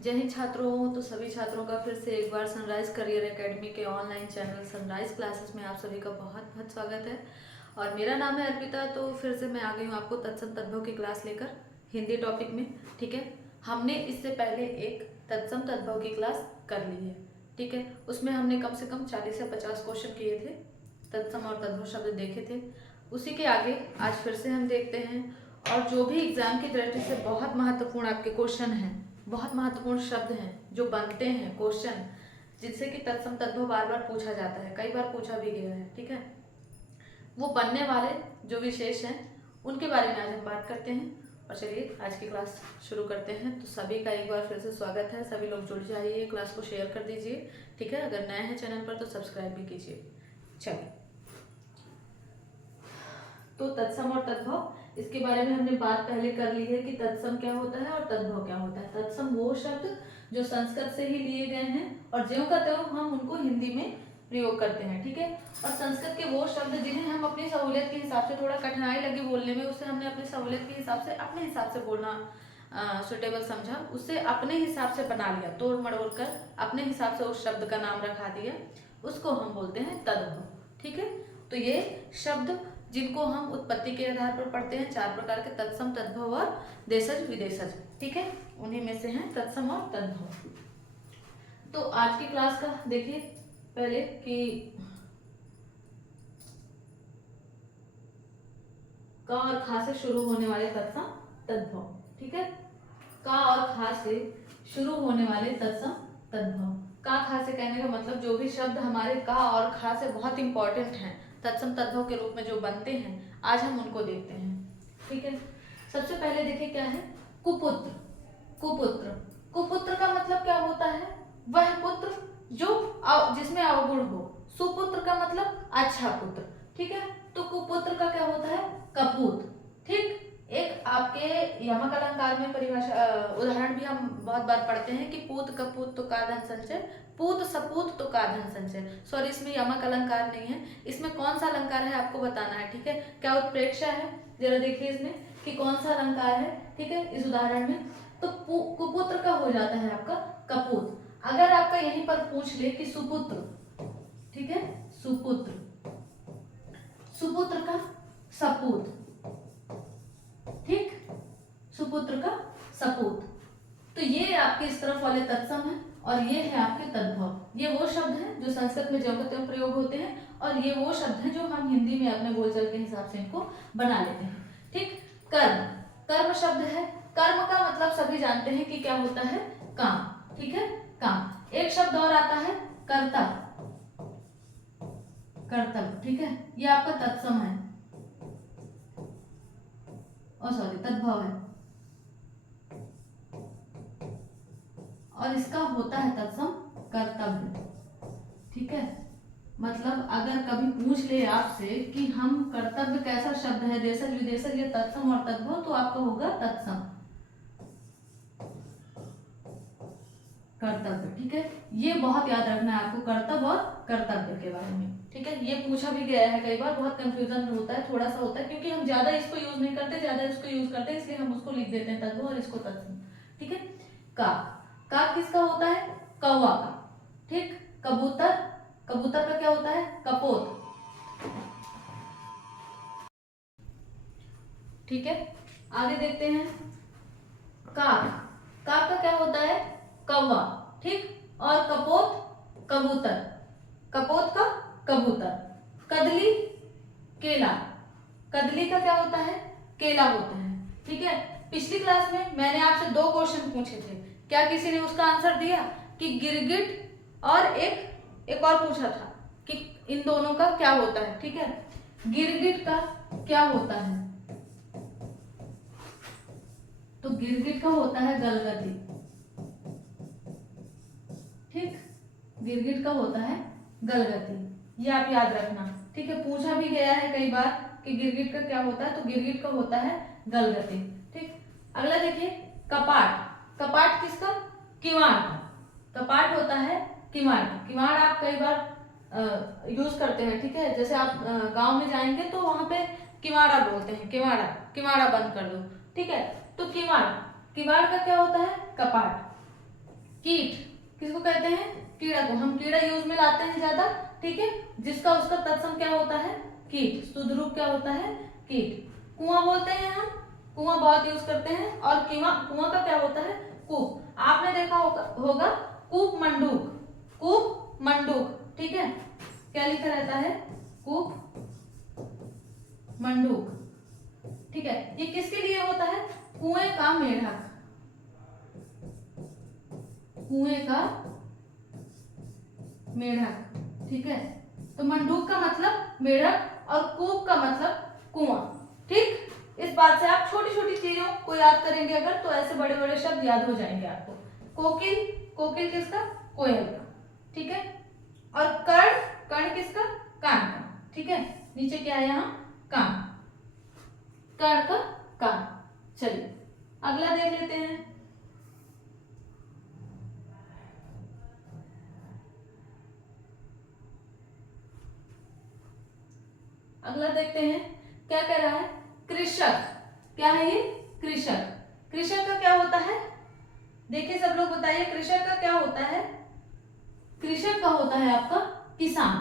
जय हिंद छात्रों। तो सभी छात्रों का फिर से एक बार सनराइज करियर एकेडमी के ऑनलाइन चैनल सनराइज क्लासेस में आप सभी का बहुत बहुत स्वागत है। और मेरा नाम है अर्पिता। तो फिर से मैं आ गई हूँ आपको तत्सम तद्भव की क्लास लेकर हिंदी टॉपिक में। ठीक है, हमने इससे पहले एक तत्सम तद्भव की क्लास कर ली है। ठीक है, उसमें हमने कम से कम 40 से 50 क्वेश्चन किए थे, तत्सम और तद्भव शब्द देखे थे। उसी के आगे आज फिर से हम देखते हैं, और जो भी एग्जाम की दृष्टि से बहुत महत्वपूर्ण आपके क्वेश्चन हैं, बहुत महत्वपूर्ण शब्द हैं जो बनते हैं क्वेश्चन, जिनसे कि तत्सम तद्भव बार बार पूछा जाता है, कई बार पूछा भी गया है। ठीक है, वो बनने वाले जो विशेष हैं उनके बारे में आज हम बात करते हैं। और चलिए आज की क्लास शुरू करते हैं। तो सभी का एक बार फिर से स्वागत है। सभी लोग जुड़ जाइए, क्लास को शेयर कर दीजिए। ठीक है, अगर नए हैं चैनल पर तो सब्सक्राइब भी कीजिए। चलिए, तो तत्सम और तद्भव, इसके बारे में हमने बात पहले कर ली है कि तत्सम क्या होता है और तद्भव क्या होता है। तत्सम वो शब्द जो संस्कृत से ही लिए गए हैं और ज्यों का त्यों हम उनको हिंदी में प्रयोग करते हैं। ठीक है, और संस्कृत के वो शब्द जिन्हें हम अपनी सहूलियत के हिसाब से, थोड़ा कठिनाई लगी बोलने में, उसे हमने अपनी सहूलियत के हिसाब से, अपने हिसाब से बोलना सुटेबल समझा, उससे अपने हिसाब से बना लिया, तोड़ मड़ोड़ कर अपने हिसाब से उस शब्द का नाम रखा दिया, उसको हम बोलते हैं तद्भव। ठीक है, तो ये शब्द जिनको हम उत्पत्ति के आधार पर पढ़ते हैं, 4 प्रकार के, तत्सम, तद्भव और देशज विदेशज। ठीक है, उन्हीं में से हैं तत्सम और तद्भव। तो आज की क्लास का देखिए पहले कि क और ख से शुरू होने वाले तत्सम तद्भव। ठीक है, क और ख से शुरू होने वाले तत्सम तद्भव। क ख से कहने का मतलब जो भी शब्द हमारे क और ख से बहुत इंपॉर्टेंट हैं, तत्सम तद्भव के रूप में जो बनते हैं, आज हम उनको देखते हैं। ठीक है, सबसे पहले देखिए क्या है कुपुत्र। कुपुत्र, कुपुत्र का मतलब क्या होता है? वह पुत्र जो जिसमें अवगुण हो। सुपुत्र का मतलब अच्छा पुत्र। ठीक है, तो कुपुत्र का क्या होता है? कपूत। ठीक, एक आपके यमक अलंकार में परिभाषा उदाहरण भी हम बहुत बार पढ़ते हैं कि पूत कपूत तो का धन संचय, पूत सपूत तो का धन संचय। सॉरी, इसमें यमक अलंकार नहीं है, इसमें कौन सा अलंकार है आपको बताना है। ठीक है, क्या उत्प्रेक्षा है, जरा देखिए इसमें कि कौन सा अलंकार है। ठीक है, इस उदाहरण में तो कुपुत्र का हो जाता है आपका कपूत। अगर आपका यहीं पर पूछ ले कि सुपुत्र, ठीक है, सुपुत्र, सुपुत्र का सपूत। ठीक, सुपुत्र का सपूत। तो ये आपके इस तरफ वाले तत्सम है और ये है आपके तद्भव। ये वो शब्द हैं जो संस्कृत में ज्यों का त्यों प्रयोग होते हैं, और ये वो शब्द हैं जो हम हिंदी में अपने बोलचाल के हिसाब से इनको बना लेते हैं। ठीक, कर्म, कर्म शब्द है। कर्म का मतलब सभी जानते हैं कि क्या होता है? काम। ठीक है, काम। एक शब्द और आता है कर्तव्य। कर्तव्य, ठीक है, ये आपका तत्सम है, और सॉरी तद्भव है, और इसका होता है तत्सम कर्तव्य। ठीक है, मतलब अगर कभी पूछ ले आपसे कि हम कर्तव्य कैसा शब्द है, देशज विदेशज या तत्सम और तद्भव, तो आपका होगा तत्सम कर्तव्य। ठीक है, ये बहुत याद रखना है आपको, कर्तव्य और कर्तव्य के बारे में। ठीक है, ये पूछा भी गया है कई बार, बहुत कंफ्यूजन होता है, थोड़ा सा होता है, क्योंकि हम ज्यादा इसको यूज नहीं करते, ज्यादा इसको यूज करते हैं, इसलिए हम उसको लिख देते हैं तद्भव और इसको तत्सम। ठीक है, का किसका होता है? कौवा का। ठीक, कबूतर, कबूतर का क्या होता है? कपोत। ठीक है, आगे देखते हैं काक। काक का क्या होता है? कौवा। ठीक, और कपोत कबूतर, कपोत का कबूतर। कदली, केला, कदली का क्या होता है? केला होता है। ठीक है, पिछली क्लास में मैंने आपसे 2 क्वेश्चन पूछे थे, क्या किसी ने उसका आंसर दिया? कि गिरगिट और एक और पूछा था कि इन दोनों का क्या होता है। ठीक है, गिरगिट का क्या होता है? तो गिरगिट का होता है गलगती। ठीक, गिरगिट का होता है गलगती, ये आप याद रखना। ठीक है, पूछा भी गया है कई बार कि गिरगिट का क्या होता है, तो गिरगिट का होता है गलगती। ठीक, अगला देखिए कपाट। कपाट किसका? किवाड़ का। कपाट होता है किवाड़ का। किवाड़ आप कई बार यूज करते हैं। ठीक है, जैसे आप गांव में जाएंगे तो वहां पे किवाड़ा बोलते हैं, किवाड़ा, किवाड़ा बंद कर दो। ठीक है, तो किवाड़, किवाड़ का क्या होता है? कपाट। कीट किसको कहते हैं? कीड़ा को। हम कीड़ा यूज में लाते हैं ज्यादा, ठीक है, जिसका उसका तत्सम क्या होता है? कीट। शुद्ध रूप क्या होता है? कीट। कुआं बोलते हैं हम, कुआं बहुत यूज करते हैं। और कुआं का क्या होता है? कूप। आपने देखा होगा कूप मंडूक, कूप मंडूक, ठीक है, क्या लिखा रहता है? कूप मंडूक, ठीक है। ये किसके लिए होता है? कुएं का मेढक, कुएं का मेढक, ठीक है। तो मंडूक का मतलब मेढक और कूप का मतलब कुआं, ठीक। इस बात से आप छोटी छोटी चीजों को याद करेंगे अगर, तो ऐसे बड़े बड़े शब्द याद हो जाएंगे आपको। कोकिल, कोकिल किसका? कोयल का, ठीक है। और कर्ण, कर्ण किसका? कान का, ठीक है। नीचे क्या है यहाँ? कान, कर्ण का कान। चलिए अगला देख लेते हैं। अगला देखते हैं क्या कह रहा है? कृषक। क्या है ये? कृषक। कृषक का क्या होता है? देखिए सब लोग बताइए, कृषक का क्या होता है? कृषक का होता है आपका किसान,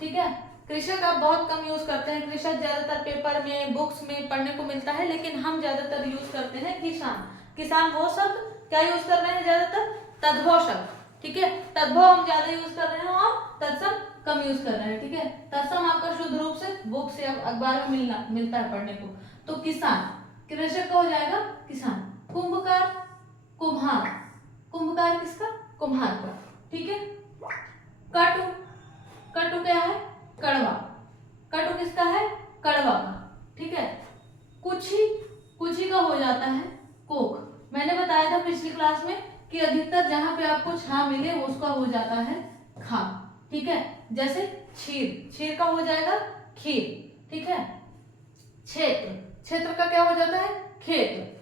ठीक है। कृषक आप बहुत कम यूज करते हैं, कृषक ज्यादातर पेपर में, बुक्स में पढ़ने को मिलता है, लेकिन हम ज्यादातर यूज करते हैं किसान। किसान वो शब्द क्या यूज कर रहे हैं ज्यादातर? तद्भव शब्द, ठीक है। तद्भव हम ज्यादा यूज कर रहे हैं और तत्सम कम यूज कर रहे हैं, ठीक है। तत्सम आपका शुद्ध रूप से बुक से अखबार में मिलता है पढ़ने को। तो किसान, कृषक का हो जाएगा किसान। कुंभकार, कुम्हार, कुंभकार किसका? कुम्हार का, ठीक है। कटु, कटु क्या है? कड़वा, कटु किसका है? कड़वा का, ठीक है। कुछी, कुछी का हो जाता है कोख। मैंने बताया था पिछली क्लास में कि अधिकतर जहां पे आपको छा मिले उसका हो जाता है खा, ठीक है। जैसे क्षीर, क्षीर का हो जाएगा खीर, ठीक है। क्षेत्र, क्षेत्र का क्या हो जाता है? खेत।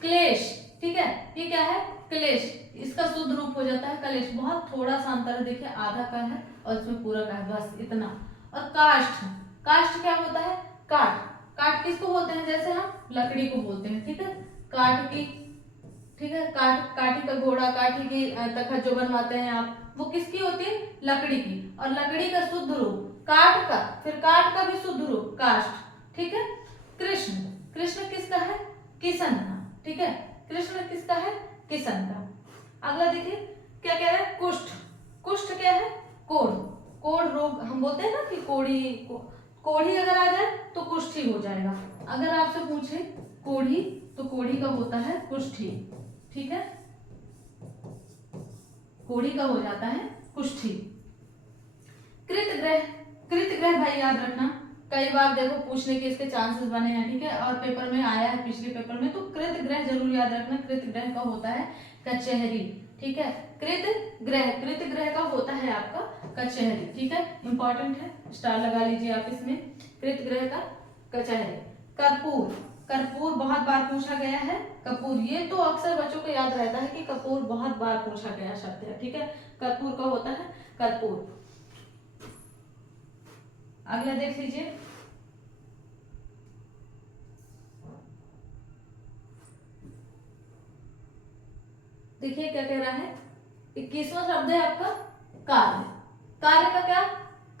क्लेश, ठीक है, ये क्या है? क्लेश, इसका शुद्ध रूप हो जाता है कलेश। बहुत थोड़ा सा अंतर है, देखिए आधा का है और इसमें पूरा का है, बस इतना। और काष्ठ, काष्ठ क्या होता है? काठ, काठ किसको बोलते हैं? जैसे हम लकड़ी को बोलते हैं, ठीक है, काठ की, ठीक है। काठी का घोड़ा, काठी की तखत जो बनवाते हैं आप, वो किसकी होती है? लकड़ी की। और लकड़ी का शुद्ध रूप काठ का, फिर काठ का भी शुद्ध रूप काष्ठ, ठीक है। कृष्ण, कृष्ण किसका है? किशन का, ठीक है। कृष्ण किसका है? किशन का। अगला देखिए क्या कह रहा है? कुष्ठ, कुष्ठ क्या है? कोढ़, कोढ़ रोग हम बोलते हैं ना कि कोढ़ी अगर आ जाए तो कुष्ठ ही हो जाएगा। अगर आपसे पूछे कोढ़ी, तो कोढ़ी का होता है कुष्ठी, ठीक है। कोढ़ी का हो जाता है कुष्ठी। कृतग्रह, कृतग्रह भाई याद रखना, कई बार देखो पूछने के इसके चांसेस बने हैं, ठीक है, और पेपर में आया है पिछले पेपर में, तो कृतग्रह जरूर याद रखना। कृतग्रह का होता है कचहरी, ठीक है। कृतग्रह, कृतग्रह का होता है आपका कचहरी, ठीक है, इंपॉर्टेंट है, स्टार लगा लीजिए आप इसमें। कृतग्रह का कचहरी। कर्पूर, कर्पूर बहुत बार पूछा गया है। कपूर, ये तो अक्सर बच्चों को याद रहता है कि कपूर बहुत बार पूछा गया शब्द है, ठीक है। कर्पूर का होता है कर्पूर। अगला देख लीजिए, देखिए क्या कह रहा है? 21वां शब्द है आपका कार्य। कार्य का क्या?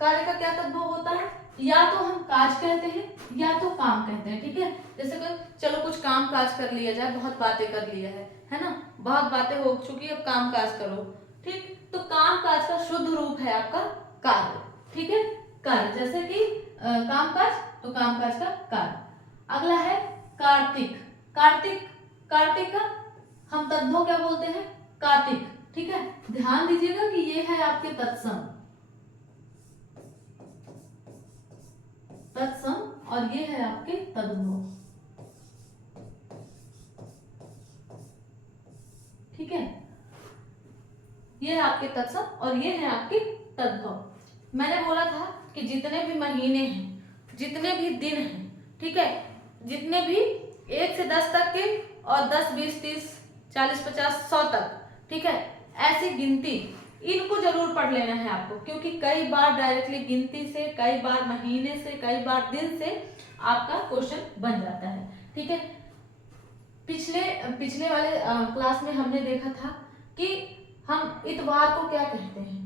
कार्य का क्या तत्व होता है? या तो हम काज कहते हैं या तो काम कहते हैं, ठीक है। जैसे कि चलो कुछ काम काज कर लिया जाए, बहुत बातें कर लिया है ना, बहुत बातें हो चुकी है, अब काम काज करो, ठीक। तो काम काज का शुद्ध रूप है आपका कार्य, ठीक है, कार्य। जैसे कि काम काज, तो काम काज का कार्य। अगला है कार्तिक, कार्तिक, कार्तिक का हम तद्भव क्या बोलते हैं? कार्तिक, ठीक है। ध्यान दीजिएगा कि ये है आपके तत्सम, तत्सम, और ये है आपके तद्भव, ठीक है। ये है आपके तत्सम और ये है आपके तद्भव। मैंने बोला था कि जितने भी महीने हैं, जितने भी दिन हैं, ठीक है, जितने भी 1 से 10 तक के, और 10, 20, 30, 40, 50, 100 तक, ठीक है, ऐसी गिनती, इनको जरूर पढ़ लेना है आपको, क्योंकि कई बार डायरेक्टली गिनती से, कई बार महीने से, कई बार दिन से आपका क्वेश्चन बन जाता है, ठीक है। पिछले वाले क्लास में हमने देखा था कि हम इतवार को क्या कहते हैं।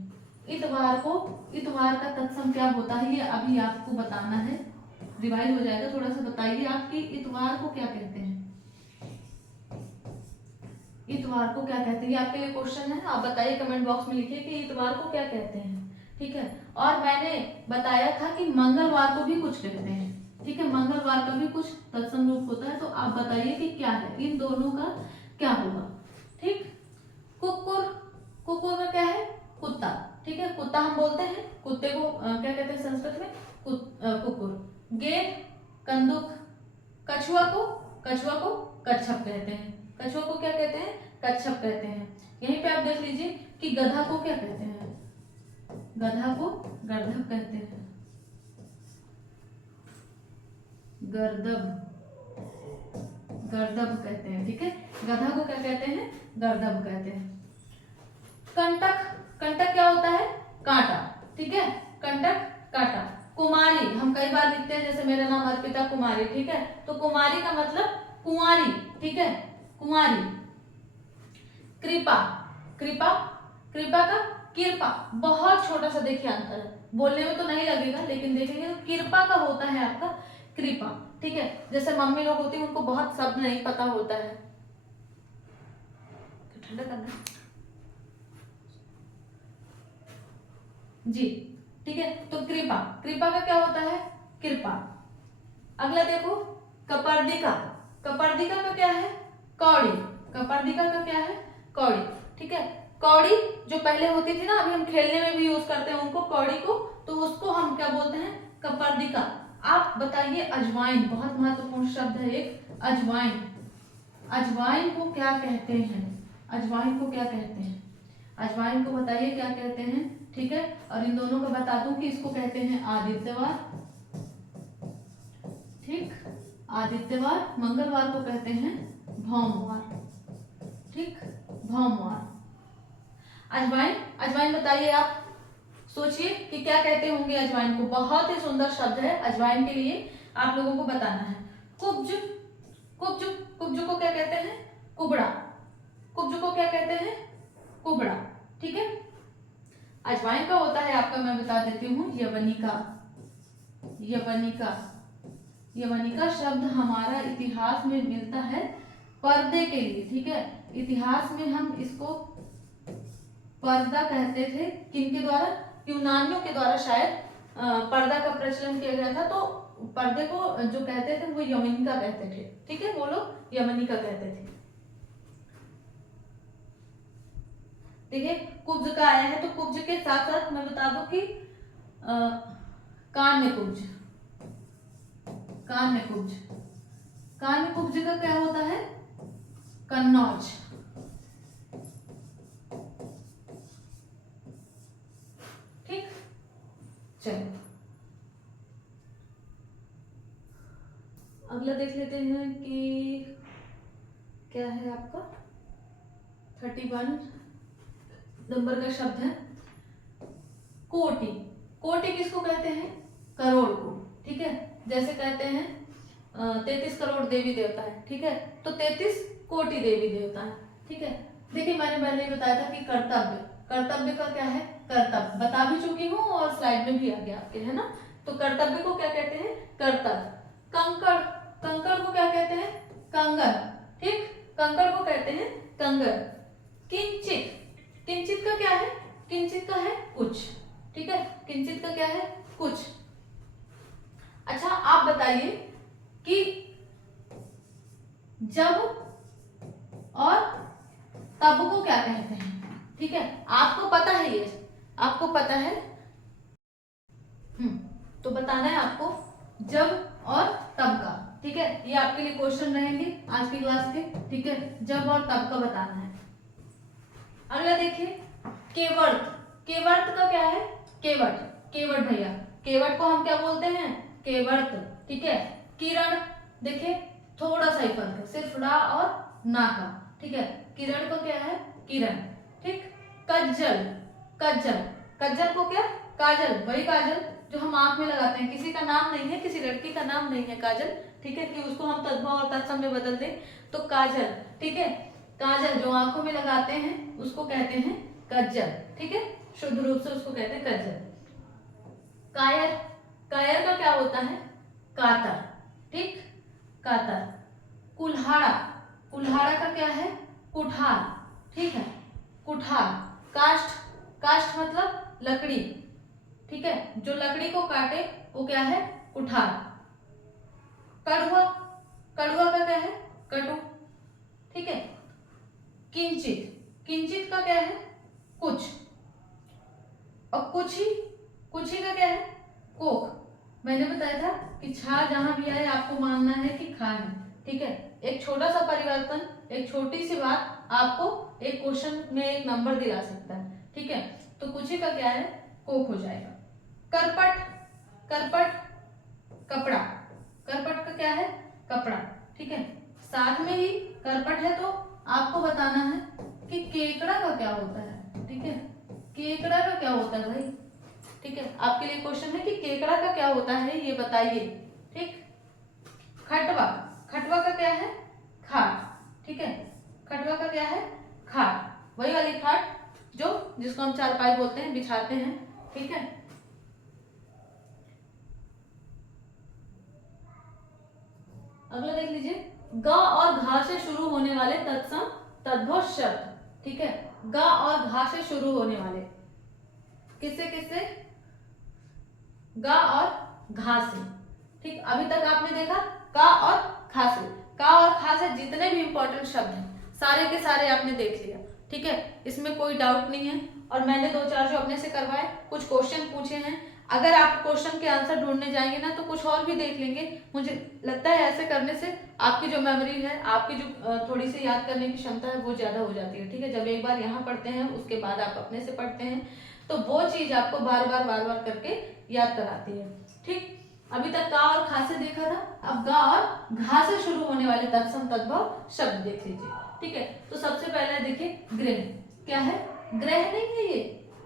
इतवार का तत्सम क्या होता है, ये अभी आपको बताना है, रिवाइज हो जाएगा। थोड़ा सा बताइए आप कि इतवार को क्या कहते हैं। इतवार को क्या कहते हैं, ये आपके लिए क्वेश्चन है, आप बताइए कमेंट बॉक्स में लिखिए कि इतवार को क्या कहते हैं। ठीक है, और मैंने बताया था कि मंगलवार को भी कुछ कहते हैं। ठीक है, मंगलवार का भी कुछ तत्सम रूप होता है, तो आप बताइए कि क्या है, इन दोनों का क्या होगा। ठीक, कुकुर, कुकुर का क्या है, कुत्ता। ठीक है, कुत्ता हम बोलते हैं, कुत्ते को क्या कहते हैं संस्कृत में, कुकुर। गेंद, कंदुक। कछुआ को कच्छप कहते हैं। कछुआ को क्या कहते हैं, कच्छप कहते हैं। यहीं पे आप देख लीजिए कि गधा को क्या कहते हैं, गधा को गर्दभ कहते हैं, गर्दभ कहते हैं। ठीक है, गधा को क्या कहते हैं, गर्दभ कहते हैं। कंटक, कंटक क्या होता है, कांटा। ठीक है, कंटक कांटा। कुमारी हम कई बार लिखते हैं, जैसे मेरा नाम अर्पिता कुमारी। ठीक है, तो कुमारी का मतलब कुंवारी। ठीक है, कुंवारी। कृपा, कृपा, कृपा का कृपा, बहुत छोटा सा देखिए अंतर है, बोलने में तो नहीं लगेगा लेकिन देखेंगे तो कृपा का होता है आपका कृपा। ठीक है, जैसे मम्मी लोग होती है उनको बहुत शब्द नहीं पता होता है, ठंडा करना जी। ठीक है, तो कृपा, कृपा का क्या होता है, कृपा। अगला देखो, कपर्दिका, कपर्दिका का क्या है, कौड़ी। कपर्दिका का क्या है, कौड़ी। ठीक है, कौड़ी जो पहले होती थी ना, अभी हम खेलने में भी यूज करते हैं उनको, कौड़ी को, तो उसको हम क्या बोलते हैं, कपर्दिका। आप बताइए अजवाइन, बहुत महत्वपूर्ण शब्द है एक, अजवाइन। अजवाइन को क्या कहते हैं, अजवाइन को क्या कहते हैं, अजवाइन को बताइए क्या कहते हैं। ठीक है, और इन दोनों को बता दूं कि इसको कहते हैं आदित्यवार। ठीक, आदित्यवार। मंगलवार को कहते हैं भौमवार। ठीक, भौमवार। अजवाइन, अजवाइन बताइए आप, सोचिए कि क्या कहते होंगे अजवाइन को, बहुत ही सुंदर शब्द है अजवाइन के लिए, आप लोगों को बताना है। कुब्ज, कुब्ज, कुब्ज को क्या कहते हैं, कुबड़ा। कुब्ज को क्या कहते हैं, कुबड़ा। ठीक है, अजवाइन का होता है आपका, मैं बता देती हूँ, यवनिका। यवनिका, यवनिका शब्द हमारा इतिहास में मिलता है पर्दे के लिए। ठीक है, इतिहास में हम इसको पर्दा कहते थे, किनके द्वारा, यूनानियों के द्वारा शायद पर्दा का प्रचलन किया गया था, तो पर्दे को जो कहते थे वो यवनिका कहते थे। ठीक है, वो लोग यवनिका कहते थे। देखिए, कुब्ज का आया है, तो कुब्ज के साथ साथ मैं बता दूं कि कान्य कुब्ज, कान्य कुब्ज, कान्य कुब्ज का क्या होता है, कन्नौज। ठीक, चलो अगला देख लेते हैं कि क्या है आपका 31 नंबर का शब्द है कोटि। कोटि किसको कहते हैं, करोड़ को। ठीक है, जैसे कहते हैं 33 करोड़ देवी देवता है। ठीक है, तो 33 कोटि देवी देवता है। ठीक है, देखिए मैंने पहले ही बताया था कि कर्तव्य, कर्तव्य का क्या है, कर्तव्य बता भी चुकी हूँ और स्लाइड में भी आ गया आपके, है ना। तो कर्तव्य को क्या कहते हैं, कर्तव्य। कंकड़, कंकड़ को क्या कहते हैं, कंगर। ठीक, कंकड़ को कहते हैं कंगर। किंचित, किंचित का क्या है, किंचित का है कुछ। ठीक है, किंचित का क्या है, कुछ। अच्छा आप बताइए कि जब और तब को क्या कहते हैं। ठीक है, आपको पता है, ये आपको पता है, तो बताना है आपको जब और तब का। ठीक है, ये आपके लिए क्वेश्चन रहेंगे आज की क्लास के। ठीक है, जब और तब का बताना है। अगला देखिए, केवर्त, केवर्त का क्या है, केवट, केवट भैया, केवट को हम क्या बोलते हैं, केवर्त। ठीक है, किरण, देखिए थोड़ा सा ही फर्क है, सिर्फ रा और ना का। ठीक है, किरण को क्या है, किरण। ठीक, कज्जल, कज्जल, कज्जल को क्या, काजल, वही काजल जो हम आंख में लगाते हैं, किसी का नाम नहीं है, किसी लड़की का नाम नहीं है काजल। ठीक है, कि उसको हम तद्भव और तत्सम में बदल दें, तो काजल। ठीक है, काजल जो आंखों में लगाते हैं उसको कहते हैं कज्जल, ठीक है, शुद्ध रूप से उसको कहते हैं कज्जल। कायर, कायर का क्या होता है? कातर, ठीक, कातर। कुल्हाड़ा, कुल्हाड़ा का क्या है? कुठार, ठीक है, कुठार। काष्ठ, काष्ठ मतलब लकड़ी, ठीक है, जो लकड़ी को काटे वो क्या है? कुठार। कड़ुआ, कड़ुआ का क्या है? कटु, ठीक है। किंचित, किंचित का क्या है? कुछ। और कुछी, कुछी का क्या है? कोख। मैंने बताया था कि छा जहां भी आए आपको मानना है कि खा है, ठीक है। एक छोटा सा परिवर्तन, एक छोटी सी बात आपको एक क्वेश्चन में एक नंबर दिला सकता है, ठीक है। तो कुछी का क्या है? कोख हो जाएगा। करपट, करपट कपड़ा, करपट का क्या है? कपड़ा, ठीक है। साथ में ही करपट है तो आपको बताना है कि केकड़ा का क्या होता है, ठीक है। केकड़ा का क्या होता है भाई, ठीक है। आपके लिए क्वेश्चन है कि केकड़ा का क्या होता है ये बताइए, ठीक। खटवा, खटवा का क्या है? खाट, ठीक है। खटवा का क्या है? खाट, वही वाली खाट जो जिसको हम चारपाई बोलते हैं, बिछाते हैं, ठीक है। अगला देख लीजिए, ग और घा से शुरू होने वाले तत्सम तद्भव शब्द, ठीक है। ग और घा से शुरू होने वाले, किससे किससे? ग और घा से, ठीक। अभी तक आपने देखा का और खा से, का और खा से जितने भी इंपॉर्टेंट शब्द हैं सारे के सारे आपने देख लिया, ठीक है। इसमें कोई डाउट नहीं है। और मैंने 2-4 जो अपने से करवाए, कुछ क्वेश्चन पूछे हैं, अगर आप क्वेश्चन के आंसर ढूंढने जाएंगे ना तो कुछ और भी देख लेंगे। मुझे लगता है ऐसे करने से आपकी जो मेमोरी है, आपकी जो थोड़ी सी याद करने की क्षमता है वो ज्यादा हो जाती है, ठीक है। जब एक बार यहाँ पढ़ते हैं उसके बाद आप अपने से पढ़ते हैं तो वो चीज आपको बार बार करके याद कराती है, ठीक। अभी तक का और खा से देखा था, अब गा और घा से शुरू होने वाले तत्सम तद्भव शब्द देख लीजिए, ठीक है। तो सबसे पहले देखिए गृह, क्या है? ग्रह नहीं है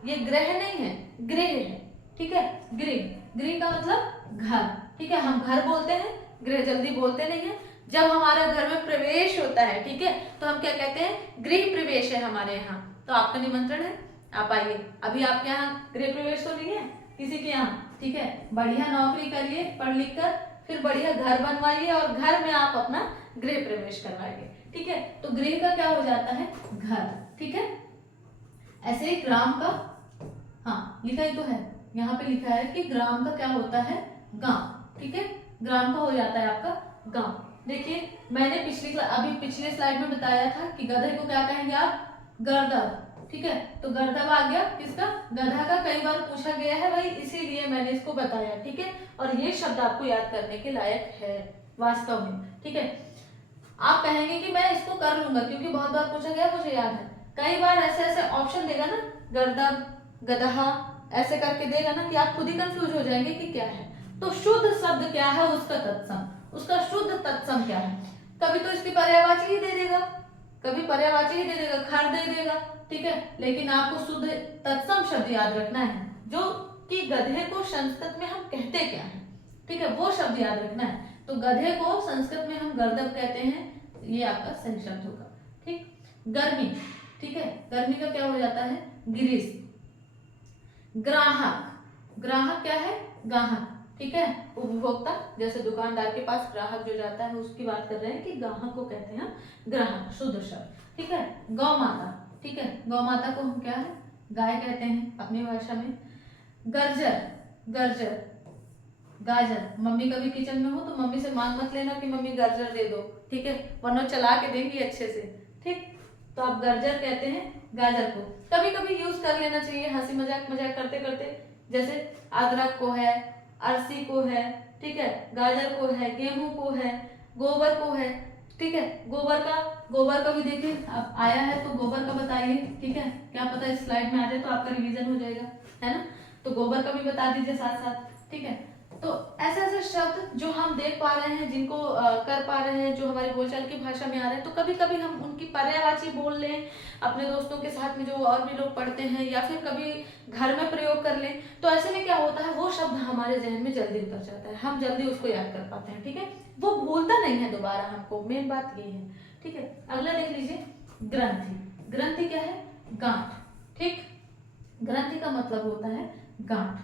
ये ग्रह नहीं है, गृह है, ठीक है। गृह, गृह का मतलब घर, ठीक है। हम घर बोलते हैं, गृह जल्दी बोलते नहीं है। जब हमारे घर में प्रवेश होता है, ठीक है, तो हम क्या कहते हैं? गृह प्रवेश है हमारे यहाँ। तो आपका निमंत्रण है, आप आइए। अभी आपके यहाँ गृह प्रवेश तो नहीं है किसी के यहाँ, ठीक है। बढ़िया नौकरी करिए पढ़ लिख कर, फिर बढ़िया घर बनवाइए और घर में आप अपना गृह प्रवेश करवाइए, ठीक है। तो गृह का क्या हो जाता है? घर, ठीक है। ऐसे ही ग्राम का, हाँ लिखा ही तो है, यहाँ पे लिखा है कि ग्राम का क्या होता है? गांव, ठीक है। ग्राम का हो जाता है आपका गांव। देखिए मैंने अभी पिछले स्लाइड में बताया था कि गधे को क्या कहेंगे आप? गर्दभ, ठीक है। तो गर्दभ आ गया किसका? गधा का। कई बार पूछा गया है भाई, इसीलिए मैंने इसको बताया, ठीक है। और ये शब्द आपको याद करने के लायक है वास्तव में, ठीक है। आप कहेंगे कि मैं इसको कर लूंगा क्योंकि बहुत बार पूछा गया, मुझे याद है। कई बार ऐसे ऐसे ऑप्शन देगा ना, गर्दभ, गधा, ऐसे करके देगा ना कि आप खुद ही कंफ्यूज हो जाएंगे कि क्या है। तो शुद्ध शब्द क्या है? उसका तत्सम, उसका शुद्ध तत्सम क्या है? कभी तो इसकी पर्यायवाची ही दे देगा, कभी पर्यायवाची ही दे देगा, खर दे देगा, ठीक है। लेकिन आपको शुद्ध तत्सम शब्द याद रखना है, जो कि गधे को संस्कृत में हम कहते क्या है, ठीक है, वो शब्द याद रखना है। तो गधे को संस्कृत में हम गर्दभ कहते हैं, ये आपका सही शब्द होगा, ठीक। गर्मी, ठीक है, गर्मी का क्या हो जाता है? ग्रीष्म। ग्राहक, ग्राहक क्या है? ग्राहक, ठीक है। उपभोक्ता, जैसे दुकानदार के पास ग्राहक जो जाता है उसकी बात कर रहे हैं कि ग्राहक को कहते हैं ग्राहक, शुद्ध शब्द, ठीक है। गौ माता, ठीक है, गौ माता को हम क्या है? गाय कहते हैं अपनी भाषा में। गर्जर, गर्जर, गाजर। मम्मी कभी किचन में हो तो मम्मी से मांग मत लेना कि मम्मी गाजर दे दो, ठीक है, वरना चला के देंगी अच्छे से, ठीक। तो आप गाजर कहते हैं गाजर को। कभी कभी यूज कर लेना चाहिए हंसी मजाक करते करते, जैसे अदरक को है, अरसी को है, ठीक है, गाजर को है, गेहूं को है, गोबर को है, ठीक है। गोबर का भी देखिए अब आया है तो गोबर का बताइए, ठीक है। क्या पता इस स्लाइड में आ जाए तो आपका रिवीजन हो जाएगा, है ना। तो गोबर का भी बता दीजिए साथ साथ, ठीक है। तो ऐसे ऐसे शब्द जो हम देख पा रहे हैं, जिनको कर पा रहे हैं, जो हमारी बोलचाल की भाषा में आ रहे हैं, तो कभी कभी हम उनकी पर्यायवाची बोल लें अपने दोस्तों के साथ में जो और भी लोग पढ़ते हैं, या फिर कभी घर में प्रयोग कर लें। तो ऐसे में क्या होता है, वो शब्द हमारे जहन में जल्दी उतर जाता है, हम जल्दी उसको याद कर पाते हैं, ठीक है। वो भूलता नहीं है दोबारा हमको, मेन बात ये है, ठीक है। अगला देख लीजिए, ग्रंथि। ग्रंथि क्या है? गांठ। ठीक, ग्रंथि का मतलब होता है गांठ।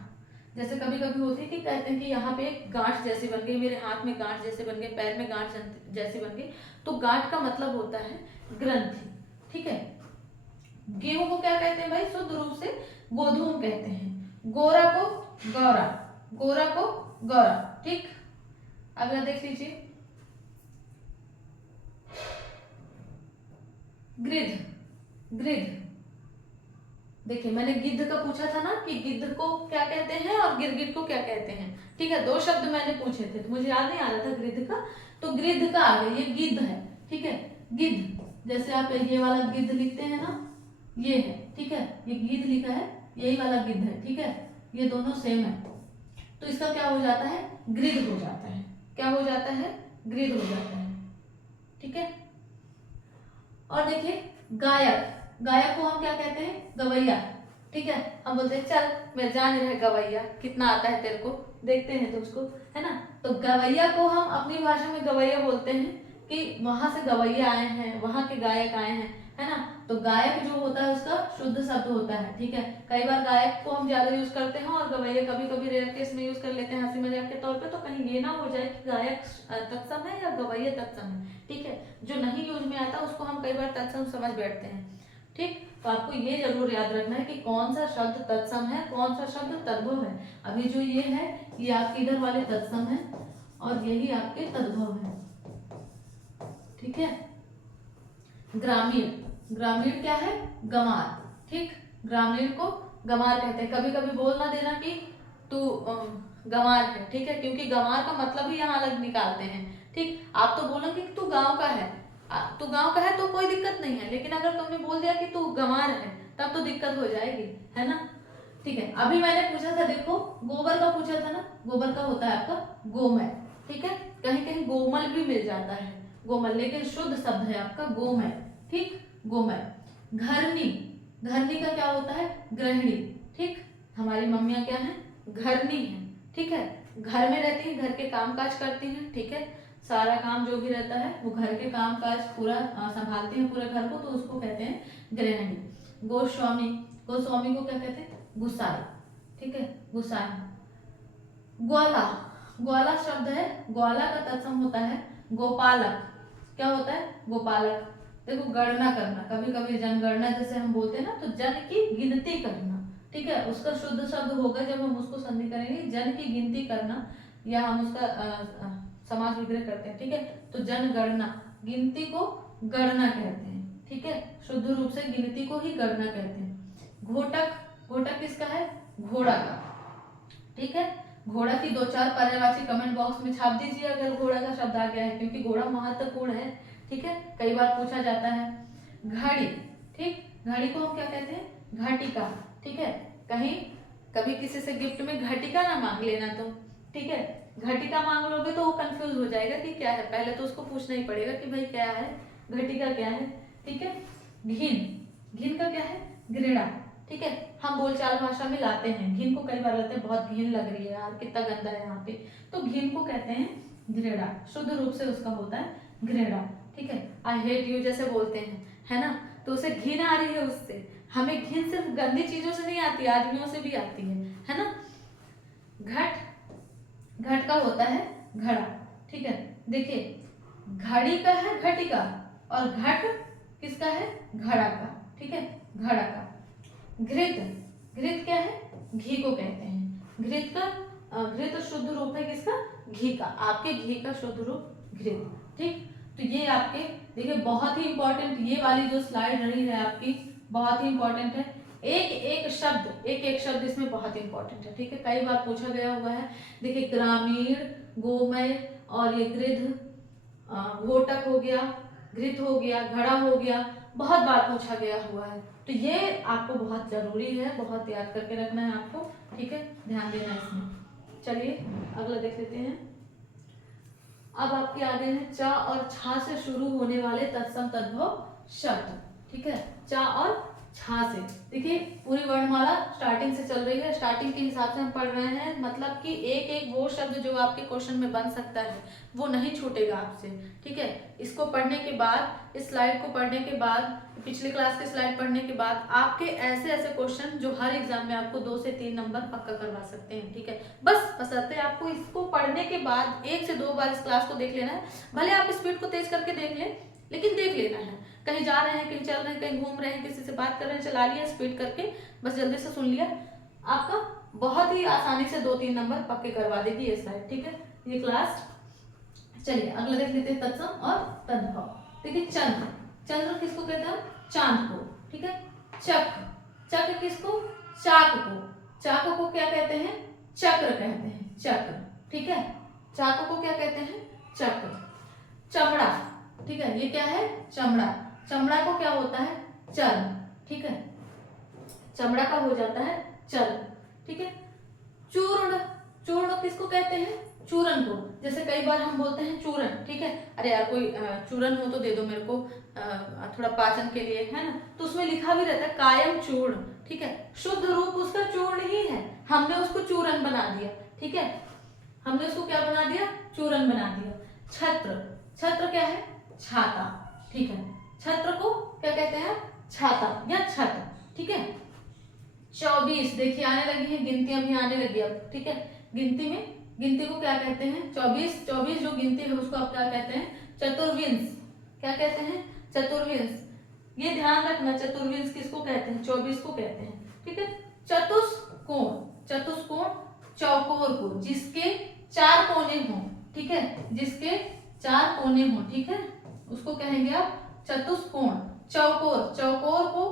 जैसे कभी कभी होती है कि कहते हैं कि यहाँ पे एक गांठ जैसी बन गई, मेरे हाथ में गांठ जैसे बन गए, पैर में गांठ जैसी बन गई, तो गांठ का मतलब होता है ग्रंथि। ठीक है। गेहूं को क्या कहते हैं भाई? शुद्ध रूप से गोधूम कहते हैं। गोरा को गौरा, गोरा को गौरा। ठीक, अगला देख लीजिए, गृध। गृध, देखिए मैंने गिद्ध का पूछा था ना कि गिद्ध को क्या कहते हैं और गिरगिट को क्या कहते हैं। ठीक है, दो शब्द मैंने पूछे थे तो मुझे याद नहीं आ रहा था गृध का, तो गृध का आ गया, ये गिद्ध है। ठीक है, गिद्ध, जैसे आप ये वाला गिद्ध लिखते हैं ना, ये है। ठीक है, ये गिद्ध लिखा है, यही वाला गिद्ध है। ठीक है, ये दोनों सेम है, तो इसका क्या हो जाता है? गृध हो जाता है। क्या हो जाता है? गृध हो जाता है। ठीक है, और देखिए गायक। गायक को हम क्या कहते हैं? गवैया। ठीक है, हम बोलते हैं चल मैं जान रहे गवैया, कितना आता है तेरे को, देखते हैं तो उसको, है ना। तो गवैया को हम अपनी भाषा में गवैया बोलते हैं कि वहां से गवैया आए हैं, वहां के गायक आए हैं, है ना। तो गायक जो होता है उसका शुद्ध शब्द होता है। ठीक है, कई बार गायक को हम ज्यादा यूज करते हैं और गवैया कभी कभी रेयर केस में यूज कर लेते हैं हंसी मजाक के तौर पे, तो कहीं ये ना हो जाए कि गायक तत्सम है या गवैया तत्सम है। ठीक है, जो नहीं यूज में आता उसको हम कई बार तत्सम समझ बैठते हैं। ठीक, तो आपको ये जरूर याद रखना है कि कौन सा शब्द तत्सम है, कौन सा शब्द तद्भव है। अभी जो ये है ये आपके इधर वाले तत्सम है और यही आपके तद्भव है। ठीक है, ग्रामीण। ग्रामीण क्या है? गंवार। ठीक, ग्रामीण को गंवार कहते हैं। कभी कभी बोल ना देना कि तू गंवार है। ठीक है, क्योंकि गंवार का मतलब ही यहाँ अलग निकालते हैं। ठीक, आप तो बोलोगे कि तू गांव का है, तू गांव का है तो कोई दिक्कत नहीं है, लेकिन अगर तुमने बोल दिया कि तू गंवार है तब तो दिक्कत हो जाएगी, है ना। ठीक है, अभी मैंने पूछा था, देखो गोबर का पूछा था ना, गोबर का होता है आपका गोमय। ठीक है, कहीं कहीं गोमल भी मिल जाता है, गोमल, लेकिन शुद्ध शब्द है आपका गोमय। ठीक, गोमय। घरनी। घरनी का क्या होता है? गृहिणी। ठीक, हमारी मम्मियां क्या है? घरनी है। ठीक है, घर में रहती है, घर के काम काज करती हैं। ठीक है, सारा काम जो भी रहता है वो घर के काम काज पूरा संभालती हैं पूरे घर को, तो उसको कहते हैं गृहिणी। गोस्वामी। गोस्वामी को क्या कहते हैं? गुसाई। ठीक है, गुसाई। ग्वाला। ग्वाला शब्द है, ग्वाला का तत्सम होता है गोपालक। क्या होता है? गोपालक। देखो गणना करना, कभी कभी जनगणना जैसे हम बोलते हैं ना, तो जन की गिनती करना। ठीक है, उसका शुद्ध शब्द होगा जब हम उसको संधि करेंगे, जन की गिनती करना, या हम उसका समास विग्रह करते हैं। ठीक है, तो जनगणना, गिनती को गणना कहते हैं। ठीक है, शुद्ध रूप से गिनती को ही गणना कहते हैं। घोटक। घोटक किसका है? घोड़ा का। ठीक है, घोड़ा की दो चार पर्यायवाची कमेंट बॉक्स में छाप दीजिए अगर घोड़ा का शब्द आ गया है, क्योंकि घोड़ा महत्वपूर्ण है। ठीक है, कई बार पूछा जाता है। घड़ी। ठीक, घड़ी को हम क्या कहते हैं? घटिका। ठीक है, कहीं कभी किसी से गिफ्ट में घटिका ना मांग लेना तुम। ठीक है, घटिका मांग लोगे तो वो कंफ्यूज हो जाएगा कि क्या है, पहले तो उसको पूछना ही पड़ेगा कि भाई क्या है, घटिका क्या है। ठीक है, घिन। घिन का क्या है? घृणा। ठीक है, हम बोलचाल भाषा में लाते हैं घिन को, कई बार लाते हैं बहुत घिन लग रही है यार, कितना गंदा है यहाँ पे, तो घिन को कहते हैं घृणा। शुद्ध रूप से उसका होता है घृणा। ठीक है, आई हेट यू जैसे बोलते हैं, है ना, तो उसे घिन आ रही है उससे। हमें घिन सिर्फ गंदी चीजों से नहीं आती, आदमियों से भी आती है ना। घट। घट का होता है घड़ा। ठीक है, देखिए घड़ी का है घटिका और घट किसका है? घड़ा का। ठीक है, घड़ा का। घृत। घृत क्या है? घी को कहते हैं। घृत का घृत शुद्ध रूप है किसका? घी का। आपके घी का शुद्ध रूप घृत। ठीक, तो ये आपके देखिए बहुत ही इंपॉर्टेंट, ये वाली जो स्लाइड रही है आपकी बहुत ही इंपॉर्टेंट है। एक एक शब्द इसमें बहुत इंपॉर्टेंट है। ठीक है, कई बार पूछा गया हुआ है। देखिए ग्रामीण, गोमय और ये गृध, घोटक हो गया, घृत हो गया, घड़ा हो गया, बहुत बार पूछा गया हुआ है, तो ये आपको बहुत जरूरी है, बहुत याद करके रखना है आपको। ठीक है, ध्यान देना इसमें। चलिए अगला देख लेते हैं। अब आपके आगे है चा और छा से शुरू होने वाले तत्सम तद्भव शब्द। ठीक है, चा और छा से। देखिए पूरी वर्णमाला स्टार्टिंग से चल रही है, स्टार्टिंग के हिसाब से हम पढ़ रहे हैं, मतलब कि एक एक वो शब्द जो आपके क्वेश्चन में बन सकता है वो नहीं छूटेगा आपसे। ठीक है, इसको पढ़ने के बाद, इस स्लाइड को पढ़ने के बाद, पिछले क्लास के स्लाइड पढ़ने के बाद आपके ऐसे ऐसे क्वेश्चन जो हर एग्जाम में आपको 2 से 3 नंबर पक्का करवा सकते हैं। ठीक है, बस बशर्ते आपको इसको पढ़ने के बाद 1 से 2 बार इस क्लास को देख लेना है। भले आप स्पीड को तेज करके देख लें, लेकिन देख लेना है। कहीं जा रहे हैं, कहीं चल रहे हैं, कहीं घूम रहे हैं, किसी से बात कर रहे हैं, चला लिया स्पीड करके, बस जल्दी से सुन लिया, आपका बहुत ही आसानी से 2-3 नंबर पक्के करवा देगी ये स्लाइड। ठीक है, ये क्लास। चलिए अगला देख लेते हैं तत्सम और तद्भव। देखिए चंद्र, चंद्र किसको कहते हैं? चांद को। ठीक है, चक्र, चक्र किसको? चाक को। चाक को क्या कहते हैं? चक्र कहते हैं, चक्र। ठीक है, चाक को क्या कहते हैं? चक्र। चमड़ा, ठीक है, ये क्या है? चमड़ा। चमड़ा को क्या होता है? चर्म। ठीक है, चमड़ा का हो जाता है चर्म। ठीक है, चूर्ण, चूर्ण किसको कहते हैं? चूरन को। जैसे कई बार हम बोलते हैं चूरन, ठीक है, अरे यार कोई चूरन हो तो दे दो मेरे को, थोड़ा पाचन के लिए, है ना, तो उसमें लिखा भी रहता है कायम चूर्ण। ठीक है, शुद्ध रूप उसका चूर्ण ही है, हमने उसको चूरन बना दिया। ठीक है, हमने उसको क्या बना दिया? चूरन बना दिया। छत्र, छत्र क्या है? छाता। ठीक है, छत्र को क्या कहते हैं? छाता या छत्र। ठीक है, 24, देखिए आने लगी है गिनतियां भी आने लगी अब। ठीक है, गिनती में, गिनती को क्या कहते हैं? 24, 24 जो गिनती है उसको आप क्या कहते हैं? चतुर्विंश। क्या कहते हैं? चतुर्विंश। ये ध्यान रखना, चतुर्विंश किसको कहते हैं? 24 को कहते हैं। ठीक है, चतुष्कोण, चतुष्कोण चौकोर को, जिसके 4 कोने हों। ठीक है, जिसके 4 कोने हों। ठीक है, उसको कहेंगे आप चतुष्कोण। चौकोर, चौकोर को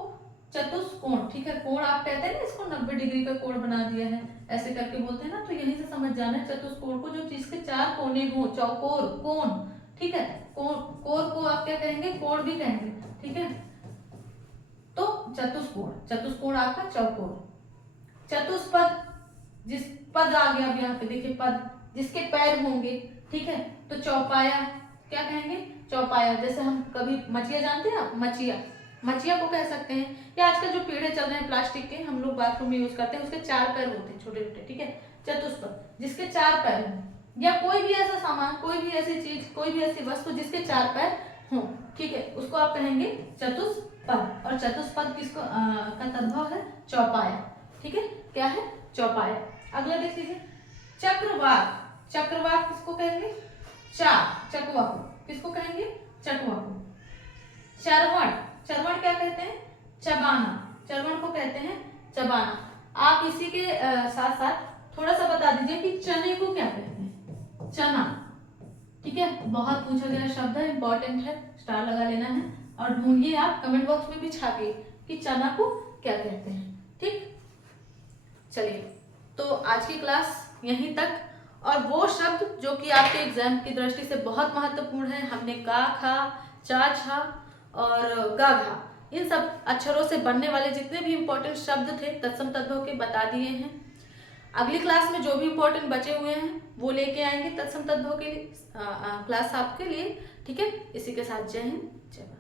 चतुष्कोण। ठीक है, कोण आप कहते हैं ना, इसको 90 डिग्री का कोण बना दिया है, ऐसे करके बोलते हैं ना, तो यहीं से समझ जाना है चतुष्कोण को जो जिसके 4 कोने हो, चौकोर, कोण। ठीक है, कोण, कोर को आप क्या कहेंगे? कोण भी कहेंगे। ठीक है, तो चतुष्कोण, चतुष्कोण आपका चौकोर। चतुष्पद, जिस पद आ गया अब यहाँ पे देखिए, पद जिसके पैर होंगे। ठीक है, तो चौपाया, क्या कहेंगे? चौपाया। जैसे हम कभी मचिया जानते हैं आप? मचिया, मचिया को कह सकते हैं। या आजकल जो पेड़े चल रहे हैं प्लास्टिक के, हम लोग बाथरूम में यूज करते हैं, उसके 4 पैर होते हैं छोटे छोटे। ठीक है, चतुष्पद, जिसके 4 पैर हों, या कोई भी ऐसा सामान, कोई भी ऐसी चीज, कोई भी ऐसी वस्तु जिसके 4 पैर हों। ठीक है, उसको आप कहेंगे चतुष्पद। और चतुष्पद किसको का तद्भव है? चौपाया। ठीक है, क्या है? चौपाया। अगला देख लीजिए, चक्रवाक, चक्रवाक किसको कहेंगे? चकवा को। किसको कहेंगे? चकवा को। चरवण, चरवण क्या कहते हैं? चबाना, चरवण को कहते हैं चबाना। आप इसी के साथ साथ थोड़ा सा बता दीजिए कि चने को क्या कहते हैं? चना। ठीक है, बहुत पूछा गया शब्द है, इंपॉर्टेंट है, स्टार लगा लेना है, और ढूंढिए आप कमेंट बॉक्स में भी छापिए कि चना को क्या कहते हैं। ठीक, चलिए तो आज की क्लास यहीं तक। और वो शब्द जो कि आपके एग्जाम की दृष्टि से बहुत महत्वपूर्ण है, हमने का, खा, चा, छा और गा, घा, इन सब अक्षरों से बनने वाले जितने भी इंपॉर्टेंट शब्द थे तत्सम तद्भव के बता दिए हैं। अगली क्लास में जो भी इंपॉर्टेंट बचे हुए हैं वो लेके आएंगे तत्सम तद्भव के लिए क्लास आपके लिए। ठीक है, इसी के साथ जय हिंद, जय भारत।